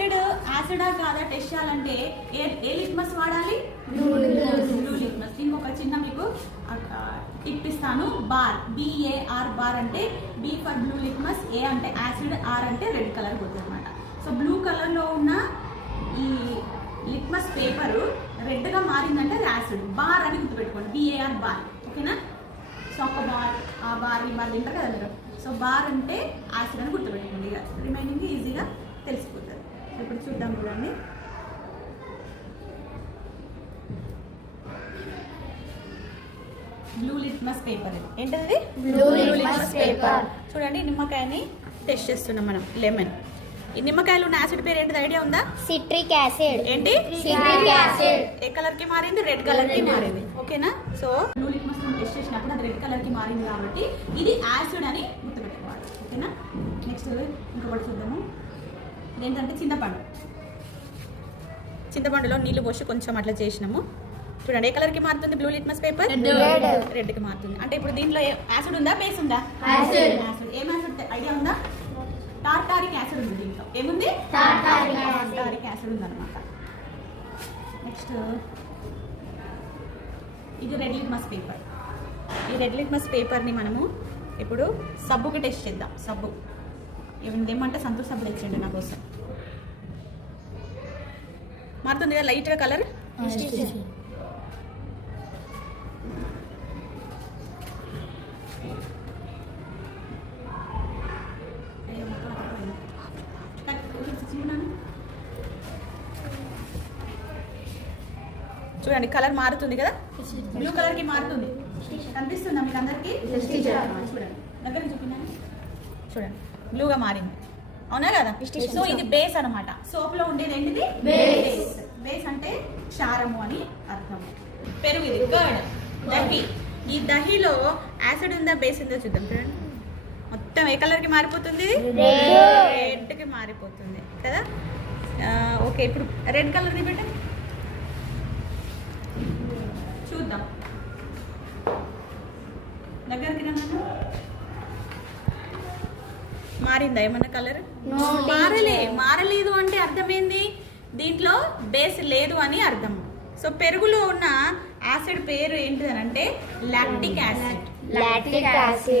యాసిడా కాదా టెస్ట్ చేయాలంటే ఏ లిట్మస్ వాడాలి? Blue litmus. దీనికి ఒక చిన్న మీకు టిప్ ఇస్తాను. బార్, BAR బార్ అంటే B for blue litmus, A అంటే యాసిడ్, R అంటే రెడ్ కలర్ పోతుంది అనమాట. సో బ్లూ కలర్లో ఉన్న ఈ లిట్మస్ పేపరు రెడ్గా మారిందంటే అది యాసిడ్. బార్ అని గుర్తుపెట్టుకోండి, BAR బార్. ఓకేనా? సో ఒక బార్, ఆ బార్ ఈ బార్ తింటారు కదా మీరు. సో బార్ అంటే యాసిడ్ అని గుర్తుపెట్టుకోండి. ఇక రిమైనింగ్ ఈజీగా తెలిసిపోతుంది. ఇప్పుడు చూద్దాం చూడండి. Blue litmus paper. ఏంటది? Blue litmus paper. చూడండి, నిమ్మకాయని టెస్ట్ చేస్తున్నాం మనం. లెమన్. ఈ నిమ్మకాయలో ఉన్న యాసిడ్ పేరు ఏంటిది? ఐడియా ఉందా? Citric acid. ఏంటి? Citric acid. ఏ కలర్ కి మారింది? రెడ్ కలర్ కి మారింది. ఓకేనా? సో బ్లూ లిట్మస్ టెస్ట్ చేసినప్పుడు అది రెడ్ కలర్ కి మారింది కాబట్టి ఇది యాసిడ్ అని గుర్తుపెట్టుకోవాలి. ఓకేనా? నెక్స్ట్ ఇంకొకటి చూద్దాము. ఏంటంటే చింతపండు. చింతపండులో నీళ్లు పోసి కొంచెం అట్లా చేసినాము. చూడండి, ఏ కలర్ కి మారుతుంది బ్లూ లిట్మస్ పేపర్? రెడ్ కి మారుతుంది. అంటే ఇప్పుడు దీంట్లో యాసిడ్ ఉందా, బేస్ ఉందా? యాసిడ్. ఏం యాసిడ్ ఐడియా ఉందా? టార్టారిక్ యాసిడ్ ఉంది దీంట్లో. ఏముంది? టార్టారిక్ యాసిడ్ ఉందన్నమాట. నెక్స్ట్ ఇది రెడ్ లిట్మస్ పేపర్. ఈ రెడ్ లిట్మస్ పేపర్ని మనము ఇప్పుడు సబ్బుకి టెస్ట్ చేద్దాం. సబ్బు ఏమంటే సంతూర్ సబ్బు తెచ్చండి నా కోసం. మారుతుంది కదా లైట్గా కలర్. చూడండి, కలర్ మారుతుంది కదా, బ్లూ కలర్ కి మారుతుంది. కనిపిస్తుందా మీకు అందరికి? చూడండి, దగ్గర చూపించండి. చూడండి, బ్లూగా మారింది. అవునా కదా? సో ఇది బేస్ అనమాట. సోప్ లో ఉండేది ఏంటిది? బేస్. బేస్ అంటే క్షారము అని అర్థం. పెరుగు, ఇది కర్డ్, దహి. ఈ దహిలో యాసిడ్ ఉందా, బేస్ ఉందా చూద్దాం. చూడండి, మొత్తం ఏ కలర్ కి మారిపోతుంది? రెడ్ కి మారిపోతుంది కదా. ఓకే, ఇప్పుడు రెడ్ కలర్ ని పెట్టండి చూద్దాం. దగ్గరికి రమ్మను. మారిందా ఏమన్నా కలర్? మారలేదు అంటే అర్థమైంది దీంట్లో బేస్ లేదు అని అర్థం. సో పెరుగులో ఉన్న యాసిడ్ పేరు ఏంటిదని అంటే లాక్టిక్ యాసిడ్.